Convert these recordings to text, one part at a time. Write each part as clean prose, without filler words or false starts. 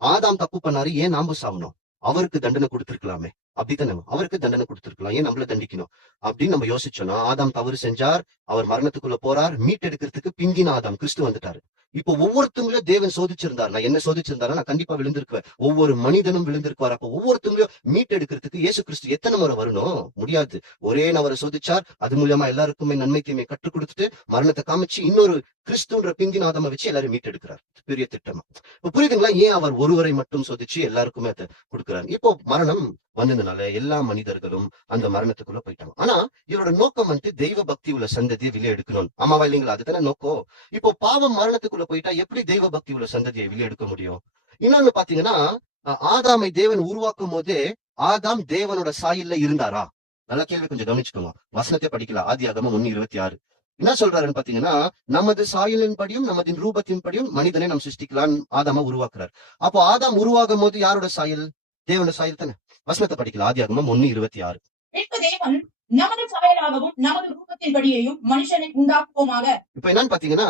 ஆதாம் தப்பு பண்ணாரு, ஏன் நாம சாவணும்? அவருக்கு தண்டனை கொடுத்திருக்கலாமே. அப்படித்தானே? அவருக்கு தண்டனை கொடுத்திருக்கலாம், ஏன் நம்மள தண்டிக்கணும் அப்படின்னு நம்ம யோசிச்சோம்னா, ஆதாம் தவறு செஞ்சார், அவர் மரணத்துக்குள்ள போறார், மீட்டெடுக்கிறதுக்கு பிந்தின ஆதாம் கிறிஸ்து வந்துட்டாரு. இப்போ ஒவ்வொருத்தவங்களும் தேவன் சோதிச்சிருந்தார், நான் என்ன சோதிச்சிருந்தாரா நான் கண்டிப்பா விழுந்திருக்குவேன். ஒவ்வொரு மனிதனும் விழுந்திருக்குவார். அப்ப ஒவ்வொருத்தவங்களையும் மீட்டெடுக்கிறதுக்கு இயேசு கிறிஸ்து எத்தனை முறை வரணும்? முடியாது. ஒரே நபரை சோதிச்சார், அது மூலியமா எல்லாருக்குமே நன்மை தீமை கற்றுக் கொடுத்துட்டு மரணத்தை காமிச்சு இன்னொரு கிறிஸ்துன்ற பிந்தின ஆதாம வச்சு எல்லாரும் மீட்டெடுக்கிறார். பெரிய திட்டமா. இப்ப புரியுதுங்களா? ஏன் அவர் ஒருவரை மட்டும் சோதிச்சு எல்லாருக்குமே அதை கொடுக்கிறார்? இப்போ மரணம் வந்ததுனால எல்லா மனிதர்களும் அந்த மரணத்துக்குள்ள போயிட்டாங்க. ஆனா இவரோட நோக்கம் தெய்வ பக்தி உள்ள சந்ததியை வெளியே எடுக்கணும். ஆமாவா இல்லைங்களா? அதுதானே நோக்கம். இப்போ பாவம் மரணத்துக்குள்ள போயிட்டா எப்படி தெய்வ பக்தி உள்ள சந்ததியை வெளியே எடுக்க முடியும்? இன்னொன்னு பாத்தீங்கன்னா, ஆதாமை தேவன் உருவாக்கும் போதே ஆதாம் தேவனோட சாயல்ல இருந்தாரா? நல்ல கேள்வி, கொஞ்சம் கவனிச்சுக்கோங்க. வசனத்தை படிக்கலாம். ஆதியாகமம் 1:26 என்ன சொல்றாருன்னு பாத்தீங்கன்னா, நமது சாயலின் படியும் நமது ரூபத்தின் படியும் மனிதனை நாம் சிருஷ்டிக்கலாம் ஆதாம உருவாக்குறார். அப்போ ஆதாம் உருவாகும் போது யாரோட சாயல்? தேவனோட சாயல் தானே. வசனத்தை படிக்கலாம். ஆதியாகமம் 1:26 தேவன் நமது சாயலாகவும் நமது ரூபத்தின்படியையும் மனுஷனை உண்டாக்குவோமாக. இப்ப என்னன்னு பாத்தீங்கன்னா,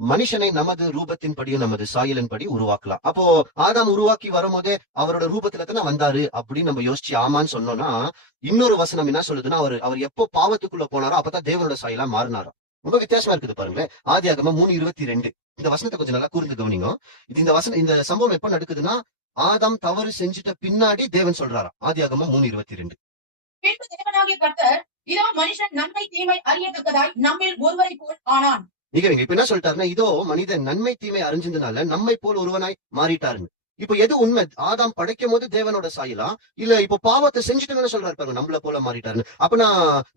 மனுஷனை நமது ரூபத்தின் படியும் நமது சாயலின் படி உருவாக்கலாம். அப்போ ஆதாம் உருவாக்கி வரும்போதே அவரோட ரூபத்துல தானே வந்தாரு அப்படின்னு நம்ம யோசிச்சு ஆமான்னு சொன்னோம்னா, இன்னொரு வசனம் என்ன சொல்லுதுன்னா, அவர் எப்போ பாவத்துக்குள்ள போனாரோ அப்பதான் தேவனோட சாயலா மாறினாரோ. ரொம்ப வித்தியாசமா இருக்குது பாருங்களேன். ஆதியாகமம் 3:22 இந்த வசனத்தை கொஞ்சம் நல்லா கூர்ந்து கவனிங்க. இந்த சம்பவம் எப்ப நடக்குதுன்னா, ஆதாம் தவறு செஞ்சுட்ட பின்னாடி தேவன் சொல்றாரா. ஆதியாகமம் 3:22 தேவனாகிய கர்த்தர் இதோ மனுஷன் நன்மை தீமை அறியத்தக்கதாய் நம்மில் ஒருவரை போல் ஆனான். இப்ப என்ன சொல்லிட்டாருன்னா, இதோ மனிதன் நன்மை தீமை அறிஞ்சதுனால நம்மை போல் ஒருவனாய் மாறிட்டாருன்னு. இப்ப எது உண்மை? ஆதாம் படைக்கும் போது தேவனோட சாயலா, இல்ல இப்ப பாவத்தை செஞ்சுட்டு சொல்றாரு பாருங்க, நம்மள போல மாறிட்டாருன்னு. அப்ப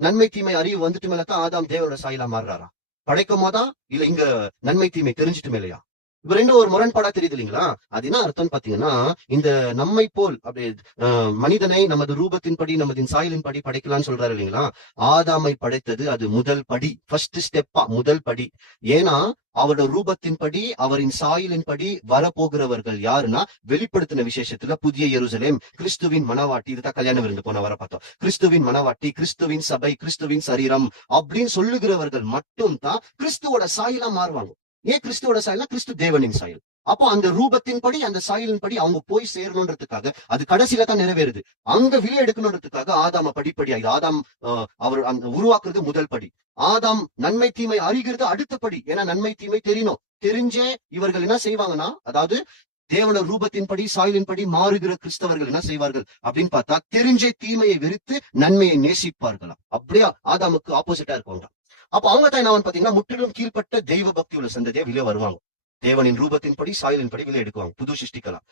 நன்மை தீமை அறிவு வந்துட்டு மேலதான் ஆதாம் தேவனோட சாயலா மாறுறாரா? படைக்கும் போதா, இல்ல இங்க நன்மை தீமை தெரிஞ்சுட்டு மேலையா? இப்ப ரெண்டும் ஒரு முரண்பாடா தெரியுது இல்லைங்களா? அது என்ன அர்த்தம் பாத்தீங்கன்னா, இந்த நம்மை போல் அப்படி மனிதனை நமது ரூபத்தின்படி நமது சாயலின் படி படைக்கலாம்னு சொல்றாரு இல்லைங்களா? ஆதாமை படைத்தது அது முதல் படி, ஃபர்ஸ்ட் ஸ்டெப்பா, முதல் படி. ஏன்னா அவரோட ரூபத்தின்படி அவரின் சாயலின்படி வரப்போகிறவர்கள் யாருன்னா, வெளிப்படுத்தின விசேஷத்துல புதிய எருசலேம், கிறிஸ்துவின் மனவாட்டி. இதுதான் கல்யாண விருந்து போன வர பார்த்தோம். கிறிஸ்துவின் மனவாட்டி, கிறிஸ்துவின் சபை, கிறிஸ்துவின் சரீரம் அப்படின்னு சொல்லுகிறவர்கள் மட்டும் தான் கிறிஸ்துவோட சாயலா மாறுவாங்க. ஏன் கிறிஸ்துவோட சாயல்னா, கிறிஸ்து தேவனின் சாயல். அப்போ அந்த ரூபத்தின் படி அந்த சாயலின் படி அவங்க போய் சேரணுன்றதுக்காக, அது கடைசியில தான் நிறைவேறுது. அங்க வெளியே எடுக்கணுன்றதுக்காக ஆதாம படிப்படியா, இது ஆதாம் அவர் அந்த உருவாக்குறது முதல் படி. ஆதாம் நன்மை தீமை அறிகிறது அடுத்த படி. ஏன்னா நன்மை தீமை தெரியணும். தெரிஞ்சே இவர்கள் என்ன செய்வாங்கன்னா, அதாவது தேவன ரூபத்தின்படி சாயலின்படி மாறுகிற கிறிஸ்தவர்கள் என்ன செய்வார்கள் அப்படின்னு பார்த்தா, தெரிஞ்சே தீமையை வெறுத்து நன்மையை நேசிப்பார்களாம். அப்படியே ஆதாமுக்கு ஆப்போசிட்டா இருக்குவாங்க. அப்ப அவங்க தான் என்ன பாத்தீங்கன்னா, முற்றிலும் கீழ்பட்ட தெய்வ பக்தி உள்ள சந்ததியா வெளியே வருவாங்க. தேவனின் ரூபத்தின்படி சாயலின்படி வெளியே எடுக்குவாங்க, புது சிருஷ்டிக்கலாம்.